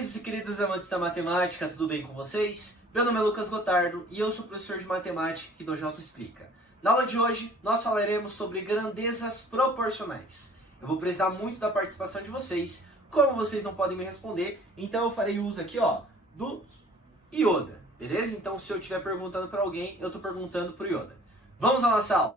Queridos e queridas amantes da matemática, tudo bem com vocês? Meu nome é Lucas Gotardo e eu sou professor de matemática aqui do Auto Explica. Na aula de hoje, nós falaremos sobre grandezas proporcionais. Eu vou precisar muito da participação de vocês, como vocês não podem me responder, então eu farei uso aqui, do Yoda, beleza? Então se eu estiver perguntando para alguém, eu estou perguntando para o Yoda. Vamos à nossa aula.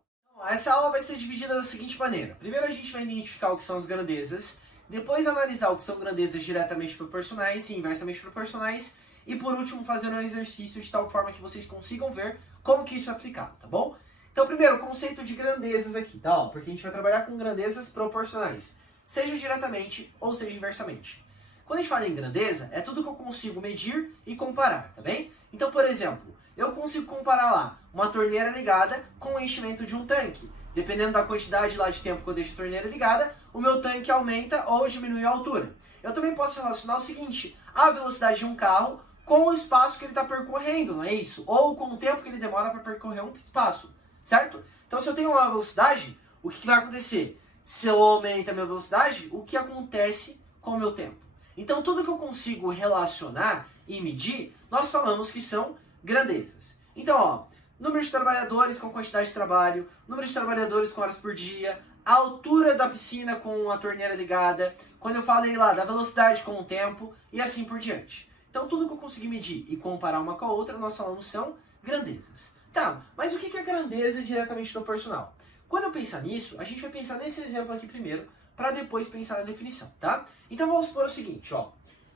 Essa aula vai ser dividida da seguinte maneira. Primeiro a gente vai identificar o que são as grandezas, depois analisar o que são grandezas diretamente proporcionais e inversamente proporcionais, e por último fazer um exercício de tal forma que vocês consigam ver como que isso é aplicado, tá bom? Então primeiro, o conceito de grandezas aqui, tá? Porque a gente vai trabalhar com grandezas proporcionais, seja diretamente ou seja inversamente. Quando a gente fala em grandeza, é tudo que eu consigo medir e comparar, tá bem? Então, por exemplo, eu consigo comparar lá uma torneira ligada com o enchimento de um tanque. Dependendo da quantidade lá de tempo que eu deixo a torneira ligada, o meu tanque aumenta ou diminui a altura. Eu também posso relacionar o seguinte, a velocidade de um carro com o espaço que ele está percorrendo, não é isso? Ou com o tempo que ele demora para percorrer um espaço, certo? Então, se eu tenho uma velocidade, o que vai acontecer? Se eu aumento a minha velocidade, o que acontece com o meu tempo? Então, tudo que eu consigo relacionar e medir, nós falamos que são grandezas. Então, número de trabalhadores com quantidade de trabalho, número de trabalhadores com horas por dia, a altura da piscina com a torneira ligada, quando eu falei lá da velocidade com o tempo e assim por diante. Então, tudo que eu conseguir medir e comparar uma com a outra, nós falamos são grandezas. Tá, mas o que é grandeza diretamente proporcional? Quando eu pensar nisso, a gente vai pensar nesse exemplo aqui primeiro, para depois pensar na definição, tá? Então vamos supor o seguinte,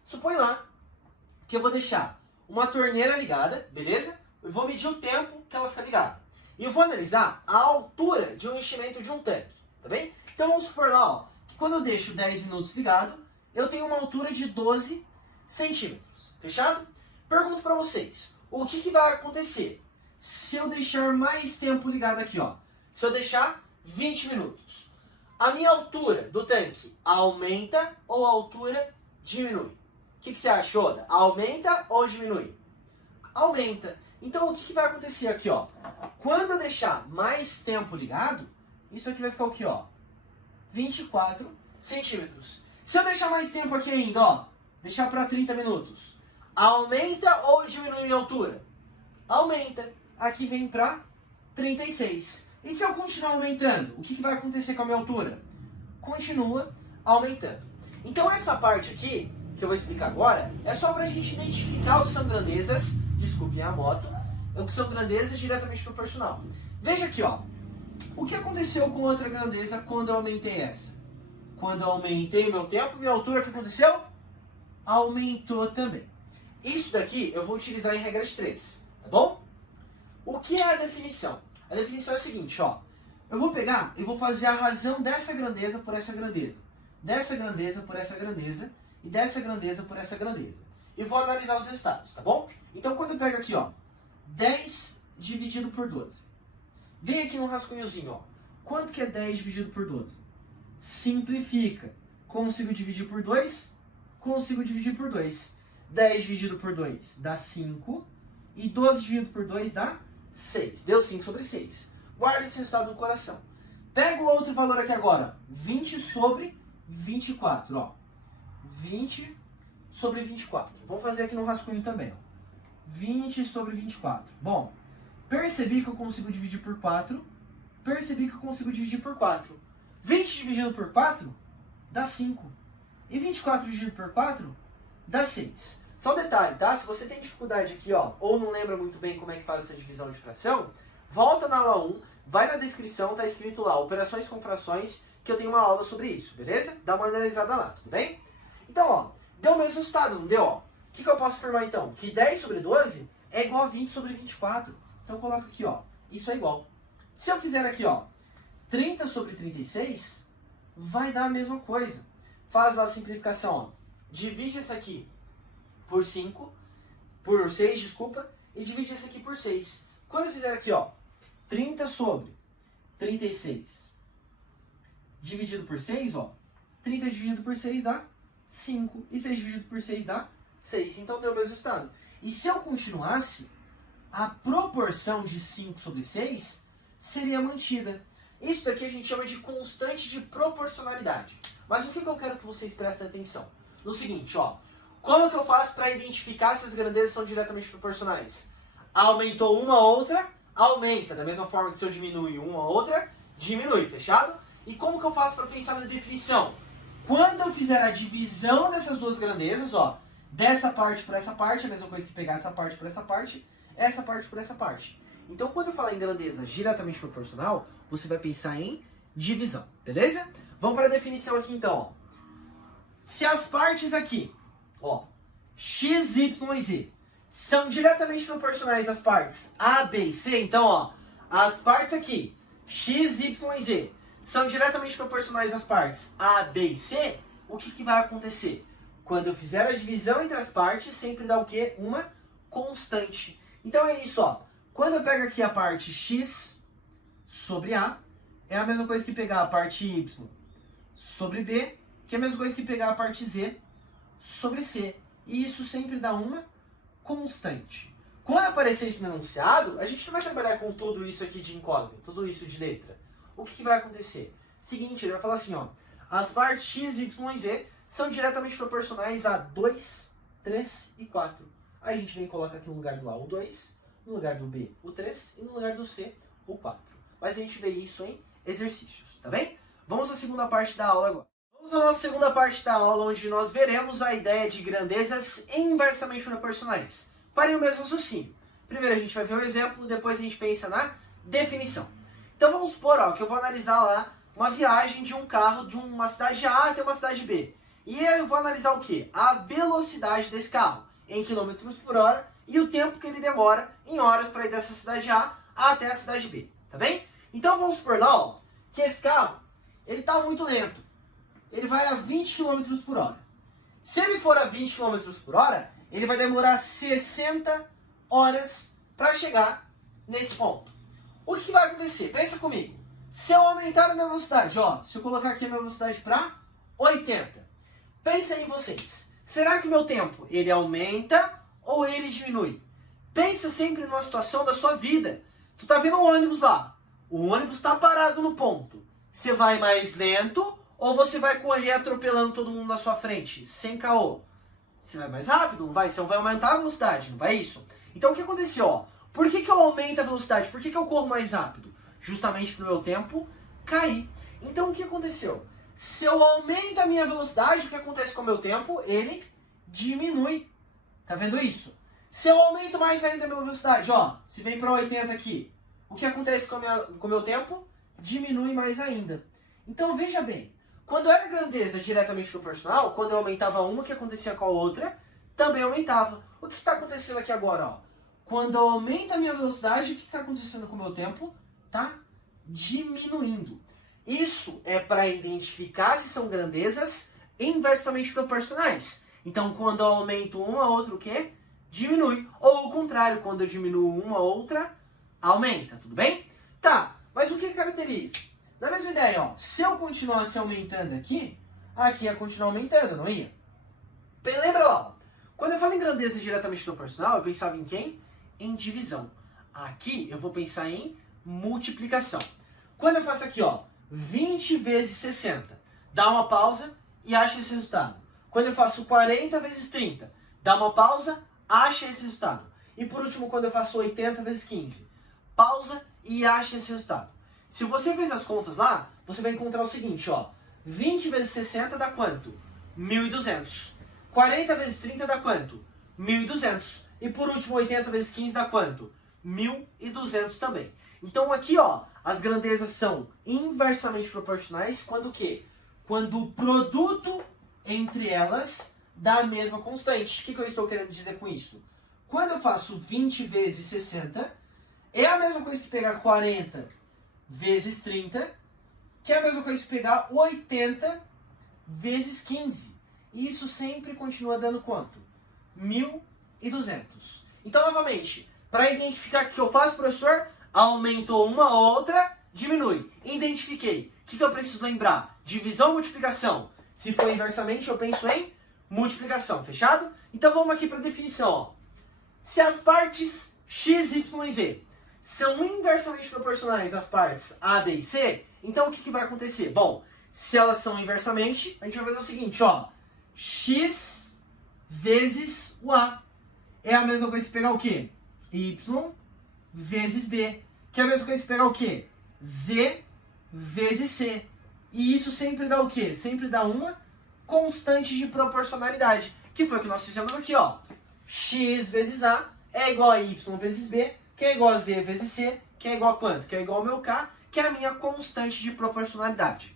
Supõe lá que eu vou deixar uma torneira ligada, beleza? Eu vou medir o tempo que ela fica ligada. E eu vou analisar a altura de um enchimento de um tanque, tá bem? Então vamos supor lá, que quando eu deixo 10 minutos ligado, eu tenho uma altura de 12 centímetros. Fechado? Pergunto para vocês, o que vai acontecer se eu deixar mais tempo ligado aqui, Se eu deixar 20 minutos. A minha altura do tanque aumenta ou a altura diminui? O que você acha, Oda? Aumenta ou diminui? Aumenta. Então o que vai acontecer aqui, Quando eu deixar mais tempo ligado, isso aqui vai ficar o quê, 24 centímetros. Se eu deixar mais tempo aqui ainda, deixar para 30 minutos, aumenta ou diminui minha altura? Aumenta. Aqui vem para 36. E se eu continuar aumentando, o que vai acontecer com a minha altura? Continua aumentando. Então essa parte aqui, que eu vou explicar agora, é só para a gente identificar o que são grandezas, desculpem a moto, o que são grandezas diretamente proporcional. Veja aqui, o que aconteceu com outra grandeza quando eu aumentei essa? Quando eu aumentei o meu tempo, minha altura, o que aconteceu? Aumentou também. Isso daqui eu vou utilizar em regra de 3, tá bom? O que é a definição? A definição é a seguinte, eu vou pegar e vou fazer a razão dessa grandeza por essa grandeza, dessa grandeza por essa grandeza e dessa grandeza por essa grandeza. E vou analisar os resultados, tá bom? Então quando eu pego aqui, 10 dividido por 12. Vem aqui no rascunhozinho, quanto que é 10 dividido por 12? Simplifica. Consigo dividir por 2? Consigo dividir por 2. 10 dividido por 2 dá 5 e 12 dividido por 2 dá 6. Deu 5 sobre 6. Guarda esse resultado no coração. Pega o outro valor aqui agora. 20 sobre 24. 20 sobre 24. Vamos fazer aqui no rascunho também. 20 sobre 24. Bom, percebi que eu consigo dividir por 4. Percebi que eu consigo dividir por 4. 20 dividido por 4 dá 5. E 24 dividido por 4 dá 6. Só um detalhe, tá? Se você tem dificuldade aqui, ou não lembra muito bem como é que faz essa divisão de fração, volta na aula 1, vai na descrição, tá escrito lá, operações com frações, que eu tenho uma aula sobre isso, beleza? Dá uma analisada lá, tudo bem? Então, deu o mesmo resultado, não deu, O que eu posso afirmar então? Que 10 sobre 12 é igual a 20 sobre 24. Então eu coloco aqui, isso é igual. Se eu fizer aqui, 30 sobre 36, vai dar a mesma coisa. Faz a simplificação, divide essa aqui por 5, por 6, desculpa, e divide esse aqui por 6. Quando eu fizer aqui, 30 sobre 36 dividido por 6, 30 dividido por 6 dá 5, e 6 dividido por 6 dá 6. Então deu o mesmo resultado. E se eu continuasse, a proporção de 5 sobre 6 seria mantida. Isso daqui a gente chama de constante de proporcionalidade. Mas o que eu quero que vocês prestem atenção? No seguinte, Como que eu faço para identificar se as grandezas são diretamente proporcionais? Aumentou uma, outra, aumenta. Da mesma forma que se eu diminui uma, outra, diminui, fechado? E como que eu faço para pensar na definição? Quando eu fizer a divisão dessas duas grandezas, ó, dessa parte por essa parte, a mesma coisa que pegar essa parte por essa parte por essa parte. Então, quando eu falar em grandeza diretamente proporcional, você vai pensar em divisão, beleza? Vamos para a definição aqui então, ó. Se as partes aqui, ó, x, y e z, são diretamente proporcionais às partes A, B e C, então, ó, as partes aqui, x, y e z, são diretamente proporcionais às partes A, B e C, o que vai acontecer? Quando eu fizer a divisão entre as partes, sempre dá o quê? Uma constante. Então é isso, ó. Quando eu pego aqui a parte x sobre A, é a mesma coisa que pegar a parte y sobre B, que é a mesma coisa que pegar a parte z sobre C. E isso sempre dá uma constante. Quando aparecer isso no enunciado, a gente não vai trabalhar com tudo isso aqui de incógnito, tudo isso de letra. O que vai acontecer? Seguinte, ele vai falar assim, ó. As partes x, y e z são diretamente proporcionais a 2, 3 e 4. Aí a gente vem e coloca aqui no lugar do A o 2, no lugar do B o 3 e no lugar do C o 4. Mas a gente vê isso em exercícios, tá bem? Vamos à segunda parte da aula agora. Vamos à nossa segunda parte da aula, onde nós veremos a ideia de grandezas inversamente proporcionais. Farei o mesmo raciocínio. Primeiro a gente vai ver um exemplo, depois a gente pensa na definição. Então vamos supor, ó, que eu vou analisar lá uma viagem de um carro de uma cidade A até uma cidade B. E eu vou analisar o quê? A velocidade desse carro em quilômetros por hora e o tempo que ele demora em horas para ir dessa cidade A até a cidade B, tá bem? Então vamos supor lá, ó, que esse carro, ele está muito lento. Ele vai a 20 km por hora. Se ele for a 20 km por hora, ele vai demorar 60 horas para chegar nesse ponto. O que vai acontecer? Pensa comigo. Se eu aumentar a minha velocidade, ó, se eu colocar aqui a minha velocidade para 80, pensa aí vocês. Será que o meu tempo, ele aumenta ou ele diminui? Pensa sempre numa situação da sua vida. Tu tá vendo um ônibus lá. O ônibus está parado no ponto. Você vai mais lento ou você vai correr atropelando todo mundo na sua frente, sem caô? Você vai mais rápido, não vai? Você vai aumentar a velocidade, não vai isso? Então o que aconteceu, ó? Por que eu aumento a velocidade? Por que eu corro mais rápido? Justamente para o meu tempo cair. Então o que aconteceu? Se eu aumento a minha velocidade, o que acontece com o meu tempo? Ele diminui. Tá vendo isso? Se eu aumento mais ainda a minha velocidade, ó, se vem para 80 aqui, o que acontece com o meu tempo? Diminui mais ainda. Então veja bem, quando era grandeza diretamente proporcional, quando eu aumentava uma, o que acontecia com a outra? Também aumentava. O que está acontecendo aqui agora, ó? Quando eu aumento a minha velocidade, o que está acontecendo com o meu tempo? Tá diminuindo. Isso é para identificar se são grandezas inversamente proporcionais. Então, quando eu aumento uma, a outra, o quê? Diminui. Ou o contrário, quando eu diminuo uma, a outra, aumenta. Tudo bem? Tá, mas o que caracteriza? Na mesma ideia, ó, se eu continuasse aumentando aqui ia continuar aumentando, não ia? Bem, lembra lá, ó, quando eu falo em grandeza diretamente proporcional, eu pensava em quem? Em divisão. Aqui eu vou pensar em multiplicação. Quando eu faço aqui, ó, 20 vezes 60, dá uma pausa e acha esse resultado. Quando eu faço 40 vezes 30, dá uma pausa, acha esse resultado. E por último, quando eu faço 80 vezes 15, pausa e acha esse resultado. Se você fez as contas lá, você vai encontrar o seguinte, ó, 20 vezes 60 dá quanto? 1.200. 40 vezes 30 dá quanto? 1.200. E por último, 80 vezes 15 dá quanto? 1.200 também. Então aqui, ó, as grandezas são inversamente proporcionais quando o quê? Quando o produto entre elas dá a mesma constante. O que eu estou querendo dizer com isso? Quando eu faço 20 vezes 60, é a mesma coisa que pegar 40 vezes 30, que é a mesma coisa que pegar 80 vezes 15. E isso sempre continua dando quanto? 1.200. Então, novamente, para identificar o que eu faço, professor, aumentou uma, outra, diminui. Identifiquei. O que eu preciso lembrar? Divisão, multiplicação. Se for inversamente, eu penso em multiplicação. Fechado? Então, vamos aqui para a definição. Ó. Se as partes x, y e z são inversamente proporcionais às partes A, B e C, então o que vai acontecer? Bom, se elas são inversamente, a gente vai fazer o seguinte, ó. X vezes o A. É a mesma coisa que pegar o quê? Y vezes B. Que é a mesma coisa que pegar o quê? Z vezes C. E isso sempre dá o quê? Sempre dá uma constante de proporcionalidade. Que foi o que nós fizemos aqui, ó. X vezes A é igual a Y vezes B, que é igual a Z vezes C, que é igual a quanto? Que é igual ao meu K, que é a minha constante de proporcionalidade.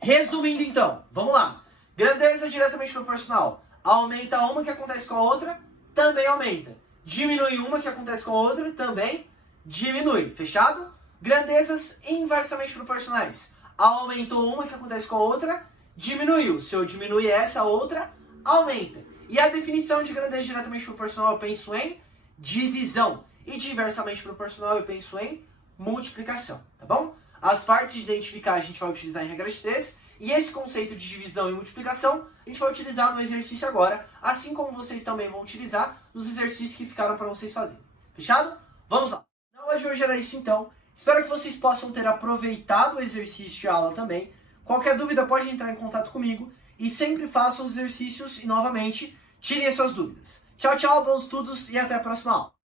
Resumindo então, vamos lá. Grandeza diretamente proporcional. Aumenta uma que acontece com a outra, também aumenta. Diminui uma que acontece com a outra, também diminui. Fechado? Grandezas inversamente proporcionais. Aumentou uma que acontece com a outra, diminuiu. Se eu diminuir essa, a outra aumenta. E a definição de grandeza diretamente proporcional eu penso em divisão. E de inversamente proporcional eu penso em multiplicação, tá bom? As partes de identificar a gente vai utilizar em regra de 3. E esse conceito de divisão e multiplicação a gente vai utilizar no exercício agora, assim como vocês também vão utilizar nos exercícios que ficaram para vocês fazerem. Fechado? Vamos lá! Na aula de hoje era isso então. Espero que vocês possam ter aproveitado o exercício e a aula também. Qualquer dúvida pode entrar em contato comigo e sempre façam os exercícios e novamente tirem as suas dúvidas. Tchau, tchau, bons estudos e até a próxima aula.